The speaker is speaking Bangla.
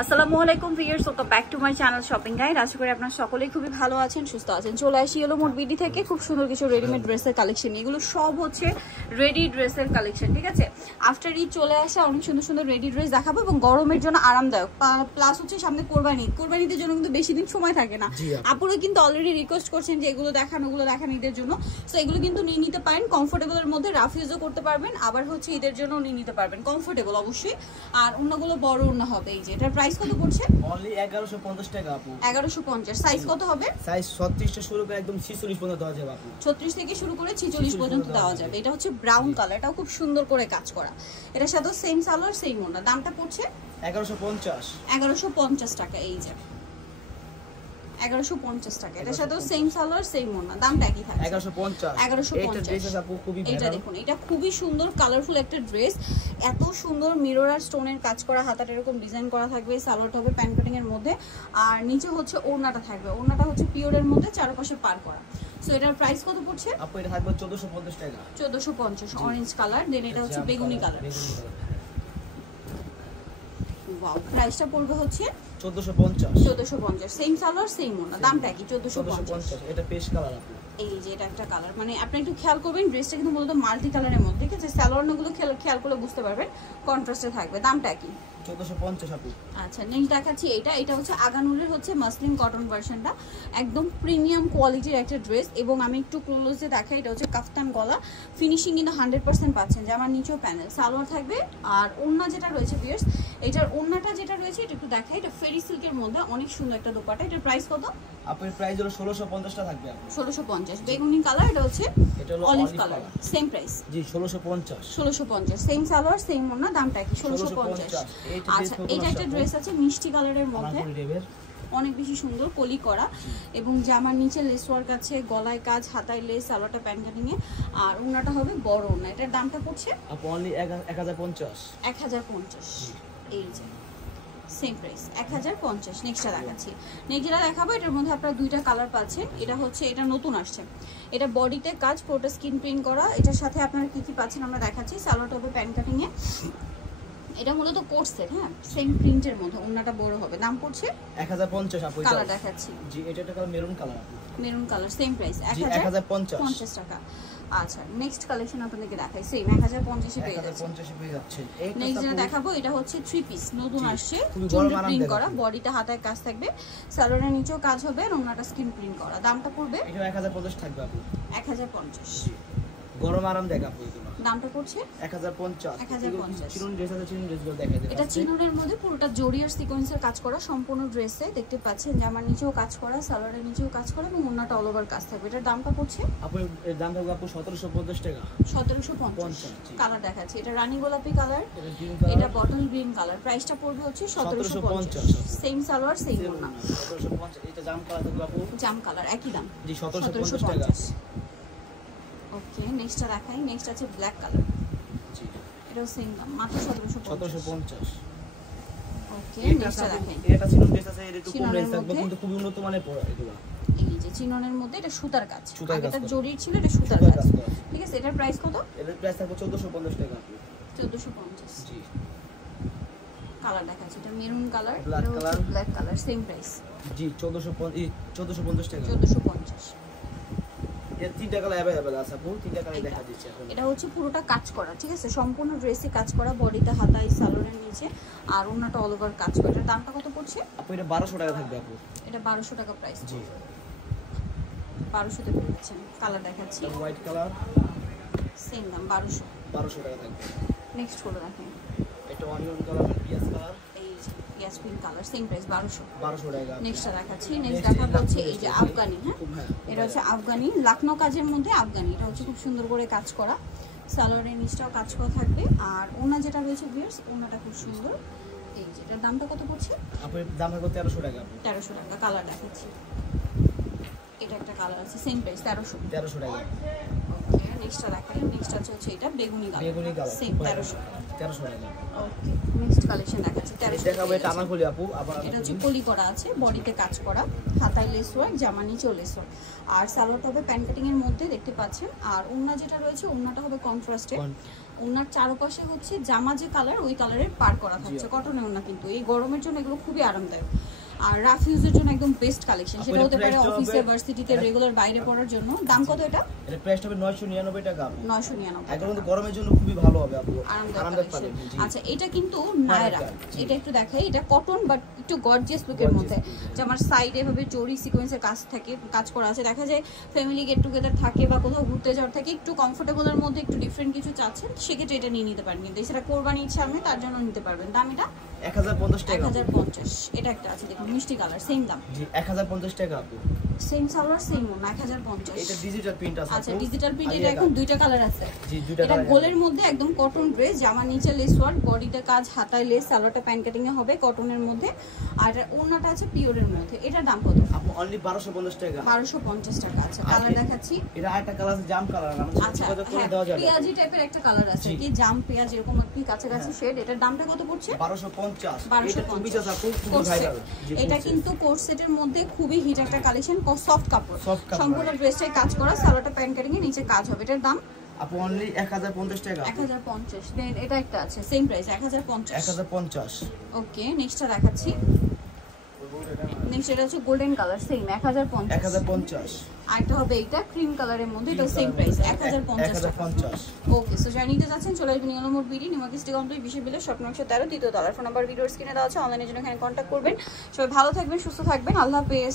আসসালামু আলাইকুম viewers, welcome back to my channel shopping guide. আশা করি আপনারা সকলেই খুবই ভালো আছেন, সুস্থ আছেন। চলে আসি এলো মোট বিডি থেকে খুব সুন্দর কিছু রেডিমেড ড্রেসের কালেকশন। এগুলো সব হচ্ছে রেডি ড্রেসের কালেকশন, ঠিক আছে। আফটার ঈদ চলে আসা অনেক সুন্দর সুন্দর রেডি ড্রেস দেখাবো এবং গরমের জন্য আরামদায়ক। প্লাস হচ্ছে সামনে কোরবানিদের জন্য কিন্তু বেশি দিন সময় থাকে না। আপুরা কিন্তু অলরেডি রিকোয়েস্ট করছেন যে এগুলো দেখান ওগুলো দেখান ঈদের জন্য। সো এগুলো কিন্তু নিয়ে নিতে পারেন, কমফোর্টেবলের মধ্যে রাফ ইউজও করতে পারবেন, আবার হচ্ছে ঈদের জন্য নিয়ে নিতে পারবেন, কমফোর্টেবল অবশ্যই। আর অন্যগুলো বড় অন্য হবে। এই যে এটার প্রাইস কত পড়ছে? অনলি 1150 টাকা আপু। 1150। সাইজ কত হবে? সাইজ 36 থেকে শুরু করে একদম 46 পর্যন্ত দেওয়া যাবে আপু। 36 থেকে শুরু করে 46 পর্যন্ত দেওয়া যাবে। এটা হচ্ছে ব্রাউন কালার, এটাও খুব সুন্দর করে কাজ করা। এটার সাথে সেম সালোয়ার সেম ওড়না। দামটা পড়ছে 1150 টাকা। এই যে 1150 টাকা। এটার সাথে সেম সালোয়ার সেম ওড়না, দামটা একই থাকবে 1150। এটা দেখুন, এটা খুবই সুন্দর কালারফুল একটা ড্রেস। এত সুন্দর মিরর আর স্টোনের কাজ করা, হাতাটা এরকম ডিজাইন করা থাকবে, সালোয়ারটা হবে প্যান্ট কাটিং এর মধ্যে, আর নিচে হচ্ছে ওড়নাটা থাকবে। ওড়নাটা হচ্ছে পিওরের মধ্যে চারপাশে পার করা। সো এটার প্রাইস কত পড়ছে আপু? এটা থাকবে 1450 টাকা। 1450 অরেঞ্জ কালার। দেন এটা হচ্ছে বেগুনি কালার। ওয়াও, প্রাইসটা পড়বে হচ্ছে 1450। সেম সালোয়ার সেম ওড়না, দামটা কি? 1450। এটা পেস্ট কালার আপু। এই যে এটা একটা কালার, মানে আপনি একটু খেয়াল করবেন, ড্রেসটা কিন্তু মূলত মাল্টি কালারের মধ্যে, ঠিক আছে। সালোয়ারগুলো খেয়াল করলে বুঝতে পারবেন, কন্ট্রাস্টে থাকবে। দামটা কি? 1450 আপু। আচ্ছা, নেক্সট দেখাচ্ছি এটা হচ্ছে আগানুলের হচ্ছে মাসলিন কটন ভার্সনটা, একদম প্রিমিয়াম কোয়ালিটির একটা ড্রেস। এবং আমি একটু ক্লোজে দেখাই, এটা হচ্ছে কাফতান গলা, ফিনিশিং কিন্তু 100% পাচ্ছেন। যে আমার নিচেও প্যানেল সালোয়ার থাকবে, আর ওড়না যেটা রয়েছে ভিউয়ার্স, এটার ওড়নাটা যেটা রয়েছে এটা একটু দেখাই। এটা ফেরি সিল্কের মধ্যে অনেক সুন্দর একটা দোপাট্টা। এটার প্রাইস কত আপু? এর প্রাইস হলো 1650 টাকা থাকবে আপু। 1650। বেগুনি কালার, এটা হচ্ছে অলিভ কালার, সেম প্রাইস। জি 1650। সেম সালোয়ার সেম ওড়না, দামটা কি? 1650। আচ্ছা, এটা একটা ড্রেস আছে মিষ্টি কালারের মধ্যে, অনেক বেশি সুন্দর কলি করা, এবং জামার নিচে লেস ওয়ার্ক আছে, গলায় কাজ, হাতায় লেস, সালোয়ারটা প্যান্ট কাটিং এ, আর ওড়নাটা হবে বড় ওড়না। এটার দামটা পড়ছে আপু অনলি 1050। 1050। এই যে সেম প্রাইস 1050। নেক্সটটা দেখাচ্ছি। নেক্সট যেটা দেখাবো, এটার মধ্যে আপনারা দুইটা কালার পাচ্ছেন। এটা হচ্ছে, এটা নতুন আসছে, এটা বডিতে কাজ, পুরোটা স্কিন প্রিন্ট করা। এটার সাথে আপনারা কি কি পাচ্ছেন আমরা দেখাচ্ছি। সালোয়ারটা হবে প্যান্ট কাটিং এ, এটা মূলত কোট সেট, হ্যাঁ, সেম প্রিন্টের মধ্যে, ওন্নাটা বড় হবে। দাম পড়ছে 1050 আপু। কালার দেখাচ্ছি। জি এটা একটা কালার মেরুন কালার আপু। মেরুন কালার, সেম প্রাইস 1050 টাকা। আচ্ছা, নেক্সট কালেকশন আপনাদেরকে দেখাই, সেম 1050 এ পেয়ে যাচ্ছে। 1050 এ পেয়ে যাচ্ছে। নেক্সট যেটা দেখাবো, এটা হচ্ছে 3 পিস নতুন আসছে, চুন্ডি প্রিন্ট করা, বডিতে হাতায় কাজ থাকবে, সালোয়ারের নিচেও কাজ হবে, আর ওন্নাটা স্কিন প্রিন্ট করা। দামটা পড়বে এটা 1050 থাকবে আপু। 1050। গরম আরাম দেখাবো এগুলো। দামটা পড়ছে 1050। 1050। চিনন ড্রেস আছে, চিনন ড্রেসগুলো দেখাই দেব। এটা চিননের মধ্যে পুরোটা জরি আর সিকোয়েন্সের কাজ করা সম্পূর্ণ ড্রেসে, দেখতে পাচ্ছেন জামার নিচেও কাজ করা, সালোয়ারের নিচেও কাজ করা, এবং ওন্নাটা অল ওভার কাজ থাকবে। এটার দামটা পড়ছে আপু, এর দাম থাকবে আপু 1750 টাকা। 1750। কালার দেখাচ্ছি, এটা রানী গোলাপি কালার, এটা বটল গ্রিন কালার। প্রাইসটা পড়বে হচ্ছে 1750। সেম সালোয়ার সেম ওন্না। 1750। এটা জাম কালার থাকবে আপু। জাম কালার, একই দাম। জি 1750 টাকা। ওকে, নেক্সটটা দেখাই। নেক্সট আছে ব্ল্যাক কালার। জি এটাও সেম দাম, মাত্র 1750। ওকে, নেক্সটটা দেখাই। এটা চিনন ড্রেস আছে, এর একটু কম রেঞ্জ থাকবে, কিন্তু খুব উন্নত মানের পড়া এগুলো। এই যে চিননের মধ্যে এটা সুতার কাজ, এটা জরির ছিল, এটা সুতার কাজ, ঠিক আছে। এটার প্রাইস কত? এটার প্রাইস থাকবে 1450 টাকা আপু। 1450। জি কালার দেখাচ্ছি, এটা maroon colour, black colour, black colour, same price. জি 1450 টাকা। 1450। এর তিনটা কালার अवेलेबल আছে আপু, তিনটা কালার দেখা দিচ্ছি এখন। এটা হচ্ছে পুরোটা কাজ করা, ঠিক আছে, সম্পূর্ণ ড্রেসে কাজ করা, বডিতে হাতায়, সালোয়ারের নিচে, আর ওন্নাটা অল ওভার কাজ করা। এটার দামটা কত পড়ছে আপু? এটা 1200 টাকা থাকবে আপু। এটা 1200 টাকা প্রাইস। জি 1200 তে পেয়েছেন। কালার দেখাচ্ছি, হোয়াইট কালার, সেম দাম 1200 টাকা থাকবে। নেক্সট করে রাখেন, এটা অনিয়ন কালার, পিয়াজ কালার, এই gas pink colour, same price 1200 টাকা। নেক্সটটা দেখাচ্ছি। নেক্সট দেখাবো হচ্ছে এই যে আফগানি, হ্যাঁ, এটা হচ্ছে আফগানি, লাকনো কাজের মধ্যে আফগানি। এটা হচ্ছে খুব সুন্দর করে কাজ করা, সালোয়ারের নিচটাও কাজ করা থাকবে, আর ওনা যেটা রয়েছে ভিউয়ার্স, ওনাটা খুব সুন্দর। এই যে এটার দামটা কত পড়ছে? আপনার দাম হবে 1300 টাকা। 1300 টাকা। কালার দেখাচ্ছি, এটা একটা কালার আছে, সেম প্রাইস 1300 টাকা। ওকে, নেক্সটটা দেখাই। নেক্সট আছে হচ্ছে এটা বেগুনি কালার, সেম 1300 টাকা। ওকে, নেক্সট কালেকশন দেখাচ্ছি 1300 দেখাবো। এটা আনারকলি আপু, আবার এটা হচ্ছে কলি করা আছে, বডিতে কাজ করা, হাতায় লেস ওয়ার্ক, জামা নিচেও লেস ওয়ার্ক, আর সালোয়ারটা হবে প্যান্ট কাটিং এর মধ্যে, দেখতে পাচ্ছেন। আর ওন্না যেটা রয়েছে, ওন্নাটা হবে কন্ট্রাস্টে, ওনার চারপাশে হচ্ছে জামা যে কালার ওই কালারের পার করা থাকছে, কটনের ওনা, কিন্তু এই গরমের জন্য এগুলো খুবই আরামদায়ক আর রাফ ইউজের জন্য একদম বেস্ট কালেকশন। সেটা হতে পারে অফিসে, ভার্সিটিতে রেগুলার বাইরে পড়ার জন্য। দাম কত এটা? এটা প্রাইস হবে 999 টাকা। 999 একদম কিন্তু গরমের জন্য খুবই ভালো হবে আপু, আরামদায়ক পাবেন। আচ্ছা, এটা কিন্তু নায়রা, এটা একটু দেখাই, এটা কটন বাট একটু গর্জিয়াস লুকের মধ্যে, যে আমার সাইডে এভাবে জরি সিকোয়েন্সের কাজ থাকে, কাজ করা আছে। দেখা যায় ফ্যামিলি গেট টুগেদার থাকে বা কোথাও ঘুরতে যাওয়ার থাকে, একটু কমফোর্টেবলের মধ্যে একটু ডিফারেন্ট কিছু চাচ্ছেন, সেক্ষেত্রে এটা নিয়ে নিতে পারেন। কিন্তু এছাড়া কোরবানির সামনে তার জন্য নিতে পারবেন। দাম এটা 1050 টাকা। 1050। এটা একটা আছে দেখুন মিষ্টি কালার, সেম দাম জি 1050 টাকা আপু। সেম সালোয়ার সেম ওনা 1050। এটা ডিজিটাল প্রিন্ট আছে। আচ্ছা, ডিজিটাল প্রিন্ট, এটা এখন দুইটা কালার আছে। জি দুইটা এটা কালার। গোলের মধ্যে একদম কটন ড্রেস, জামা নিচে লেস ওয়ার্ক, বডিতে কাজ, হাতায় লেস, সালোয়ারটা প্যান্ট কাটিং এ হবে কটনের মধ্যে, আর ওড়নাটা আছে পিওরের মধ্যে। এটার দাম কত? আপু অনলি 1250 টাকা। 1250 টাকা। আচ্ছা, কালার দেখাচ্ছি। এটা আরেকটা কালার আছে জাম কালার, আচ্ছা, করে দেওয়া যাবে। পেঁয়াজি টাইপের একটা কালার আছে, কি জাম পেঁয়াজ এরকম একটু কাছাকাছি শেড। এটার দামটা কত পড়ছে? 1250। 1250 এটা আপু খুব ভাইরাল। এটা কিন্তু কোট সেটের মধ্যে খুবই হিট একটা কালেকশন, সফট কাপড়, Soft কাপড়। সম্পূর্ণ ড্রেসটাই কাজ করা, সালোয়ারটা প্যান্ট কাটিং এ নিচে কাজ হবে। এটার দাম আপু অনলি 1050 টাকা। 1050। দেন এটা একটা আছে সেম প্রাইস 1050। 1050। ওকে, নেক্সটটা দেখাচ্ছি। নেক্সট এটা হচ্ছে গোল্ডেন কালার, সেম 1050। 1050। আরেকটা হবে এইটা ক্রিম কালারের মধ্যে, এটা সেম প্রাইস 1050 টাকা। 1050। ওকে, সো যারা নিতে যাচ্ছেন চলে আসবেন নিয়ম মোড বিডি, নিউমার্কেট কমপ্লিট বিশেষ বিলে শপ নং 13 দ্বিতীয় তলার। ফোন নাম্বার ভিডিওর স্ক্রিনে দেওয়া আছে, অনলাইনের জন্য এখানে কন্ট্যাক্ট করবেন। সবাই ভালো থাকবেন, সুস্থ থাকবেন, আল্লাহ হাফেজ।